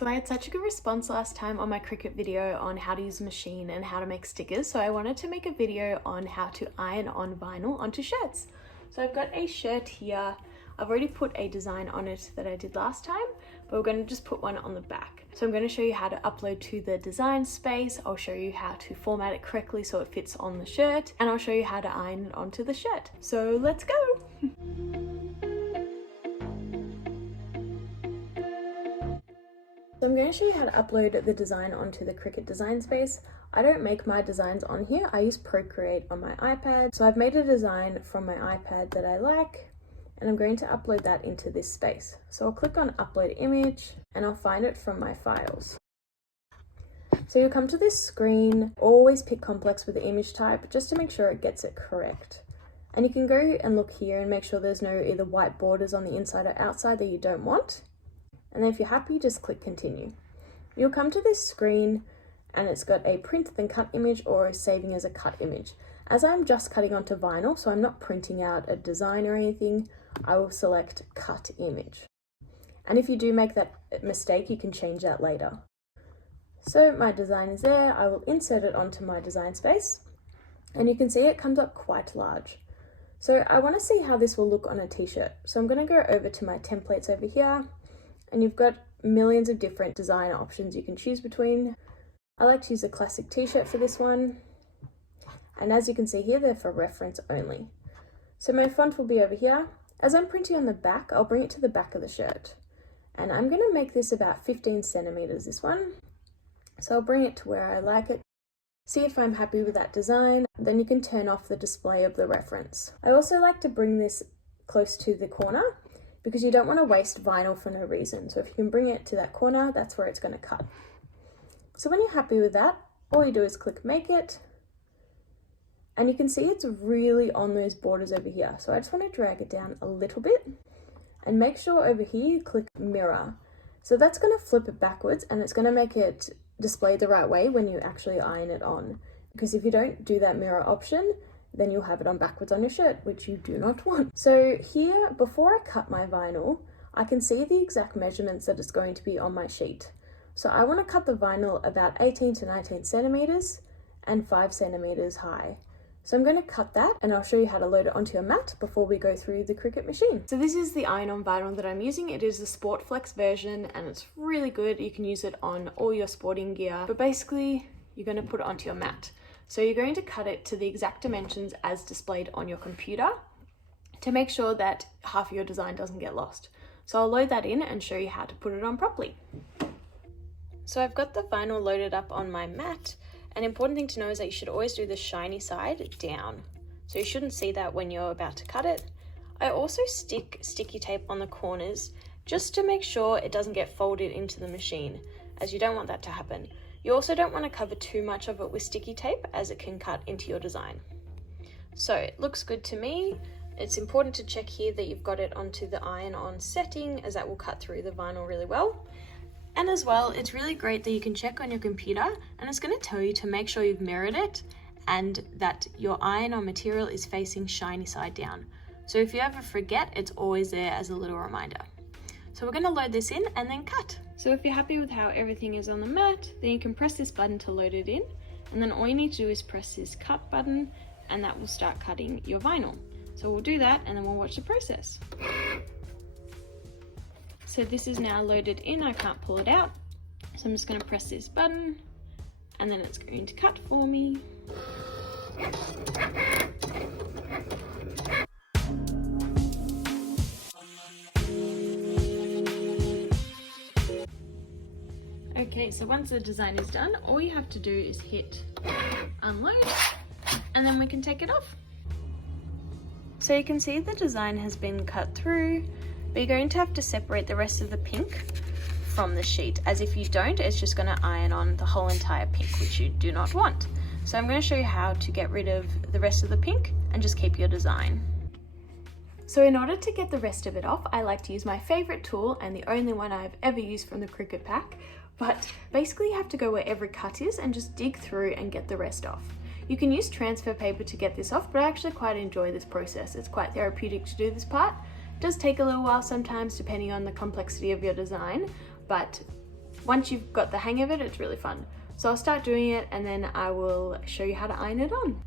So I had such a good response last time on my Cricut video on how to use a machine and how to make stickers, so I wanted to make a video on how to iron on vinyl onto shirts. So I've got a shirt here. I've already put a design on it that I did last time, but we're going to just put one on the back. So I'm going to show you how to upload to the design space. I'll show you how to format it correctly so it fits on the shirt, and I'll show you how to iron it onto the shirt. So let's go! So I'm going to show you how to upload the design onto the Cricut design space. I don't make my designs on here, I use Procreate on my iPad. So I've made a design from my iPad that I like, and I'm going to upload that into this space. So I'll click on Upload Image, and I'll find it from my files. So you'll come to this screen, always pick complex with the image type, just to make sure it gets it correct. And you can go and look here and make sure there's no either white borders on the inside or outside that you don't want. And then if you're happy, just click continue. You'll come to this screen and it's got a print then cut image or saving as a cut image. As I'm just cutting onto vinyl, so I'm not printing out a design or anything, I will select cut image. And if you do make that mistake, you can change that later. So my design is there, I will insert it onto my design space, and you can see it comes up quite large. So I want to see how this will look on a t-shirt. So I'm going to go over to my templates over here, and you've got millions of different design options you can choose between. I like to use a classic t-shirt for this one. And as you can see here, they're for reference only. So my font will be over here. As I'm printing on the back, I'll bring it to the back of the shirt. And I'm going to make this about 15 centimeters, this one. So I'll bring it to where I like it. See if I'm happy with that design. Then you can turn off the display of the reference. I also like to bring this close to the corner, because you don't want to waste vinyl for no reason. So if you can bring it to that corner, that's where it's going to cut. So when you're happy with that, all you do is click Make It, and you can see it's really on those borders over here. So I just want to drag it down a little bit, and make sure over here you click Mirror. So that's going to flip it backwards, and it's going to make it display the right way when you actually iron it on. Because if you don't do that mirror option, then you'll have it on backwards on your shirt, which you do not want. So here, before I cut my vinyl, I can see the exact measurements that it's going to be on my sheet. So I want to cut the vinyl about 18 to 19 centimeters and 5 centimeters high. So I'm going to cut that, and I'll show you how to load it onto your mat before we go through the Cricut Machine. So this is the iron-on vinyl that I'm using. It is the Sport Flex version, and it's really good. You can use it on all your sporting gear, but basically you're going to put it onto your mat. So you're going to cut it to the exact dimensions as displayed on your computer to make sure that half of your design doesn't get lost. So I'll load that in and show you how to put it on properly. So I've got the vinyl loaded up on my mat. An important thing to know is that you should always do the shiny side down. So you shouldn't see that when you're about to cut it. I also stick sticky tape on the corners just to make sure it doesn't get folded into the machine, as you don't want that to happen. You also don't want to cover too much of it with sticky tape, as it can cut into your design. So it looks good to me. It's important to check here that you've got it onto the iron-on setting, as that will cut through the vinyl really well. And as well, it's really great that you can check on your computer, and it's going to tell you to make sure you've mirrored it and that your iron-on material is facing shiny side down. So if you ever forget, it's always there as a little reminder. So we're going to load this in and then cut. So if you're happy with how everything is on the mat, then you can press this button to load it in, and then all you need to do is press this cut button, and that will start cutting your vinyl. So we'll do that, and then we'll watch the process. So this is now loaded in, I can't pull it out. So I'm just going to press this button, and then it's going to cut for me. Okay, so once the design is done, all you have to do is hit unload, and then we can take it off. So you can see the design has been cut through, but you're going to have to separate the rest of the pink from the sheet, as if you don't, it's just going to iron on the whole entire pink, which you do not want. So I'm going to show you how to get rid of the rest of the pink and just keep your design. So in order to get the rest of it off, I like to use my favorite tool, and the only one I've ever used from the Cricut pack, but basically you have to go where every cut is and just dig through and get the rest off. You can use transfer paper to get this off, but I actually quite enjoy this process. It's quite therapeutic to do this part. It does take a little while sometimes depending on the complexity of your design, but Once you've got the hang of it, it's really fun. So I'll start doing it and then I will show you how to iron it on.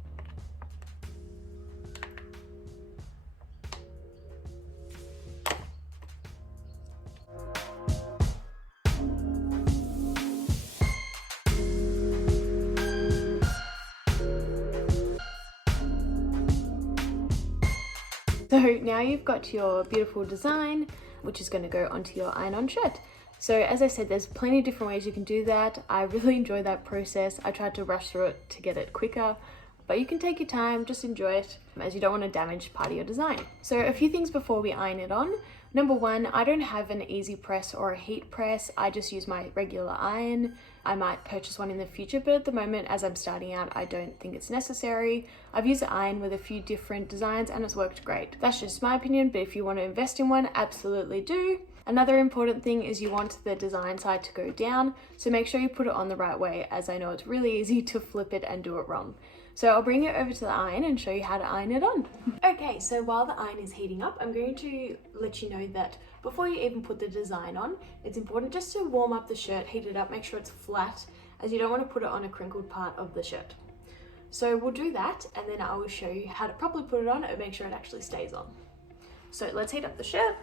So now you've got your beautiful design, which is going to go onto your iron-on shirt. So as I said, there's plenty of different ways you can do that. I really enjoy that process. I tried to rush through it to get it quicker, but you can take your time, just enjoy it, as you don't want to damage part of your design. So a few things before we iron it on. Number one, I don't have an easy press or a heat press. I just use my regular iron. I might purchase one in the future, but at the moment, as I'm starting out, I don't think it's necessary. I've used the iron with a few different designs and it's worked great. That's just my opinion, but if you want to invest in one, absolutely do. Another important thing is you want the design side to go down, so make sure you put it on the right way, as I know it's really easy to flip it and do it wrong. So I'll bring it over to the iron and show you how to iron it on. Okay, so while the iron is heating up, I'm going to let you know that before you even put the design on, it's important just to warm up the shirt, heat it up, make sure it's flat, as you don't want to put it on a crinkled part of the shirt. So we'll do that, and then I will show you how to properly put it on and make sure it actually stays on. So let's heat up the shirt.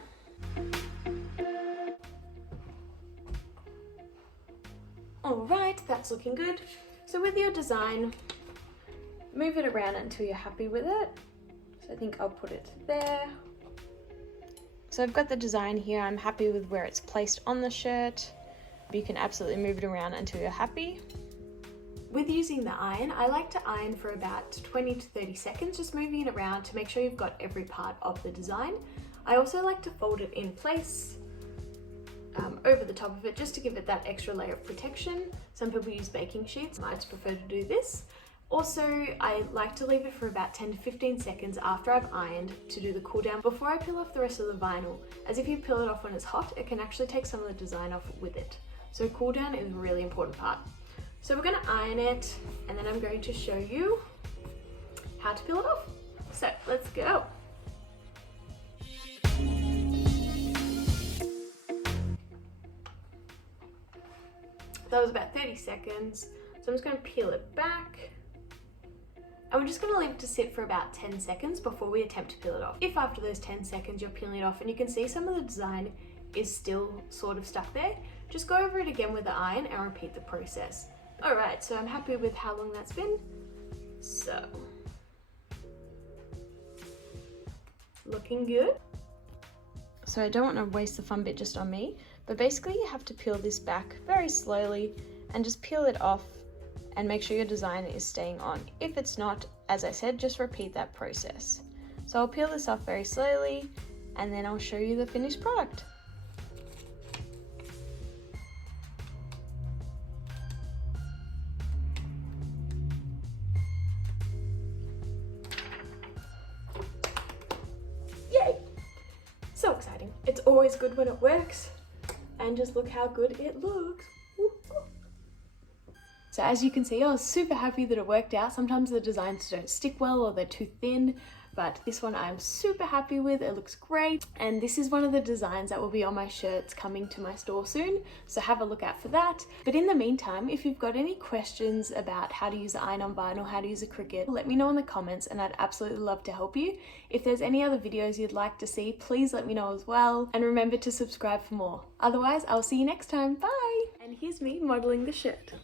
All right, that's looking good. So with your design, move it around until you're happy with it. So I think I'll put it there. So I've got the design here. I'm happy with where it's placed on the shirt. You can absolutely move it around until you're happy. With using the iron, I like to iron for about 20 to 30 seconds, just moving it around to make sure you've got every part of the design. I also like to fold it in place over the top of it, just to give it that extra layer of protection. Some people use baking sheets. I just prefer to do this. Also, I like to leave it for about 10 to 15 seconds after I've ironed to do the cool down before I peel off the rest of the vinyl, as if you peel it off when it's hot, it can actually take some of the design off with it. So cool down is a really important part. So we're going to iron it, and then I'm going to show you how to peel it off. So let's go. That was about 30 seconds. So I'm just going to peel it back. And we're just going to leave it to sit for about 10 seconds before we attempt to peel it off. If after those 10 seconds you're peeling it off and you can see some of the design is still sort of stuck there, just go over it again with the iron and repeat the process. Alright, so I'm happy with how long that's been. So, looking good. So I don't want to waste the fun bit just on me, but basically you have to peel this back very slowly and just peel it off and make sure your design is staying on. If it's not, as I said, just repeat that process. So I'll peel this off very slowly and then I'll show you the finished product. Yay! So exciting. It's always good when it works. And just look how good it looks. So as you can see, I was super happy that it worked out. Sometimes the designs don't stick well or they're too thin, but this one I'm super happy with. It looks great. And this is one of the designs that will be on my shirts coming to my store soon. So have a look out for that. But in the meantime, if you've got any questions about how to use the iron on vinyl, how to use a Cricut, let me know in the comments and I'd absolutely love to help you. If there's any other videos you'd like to see, please let me know as well. And remember to subscribe for more. Otherwise, I'll see you next time. Bye! And here's me modeling the shirt.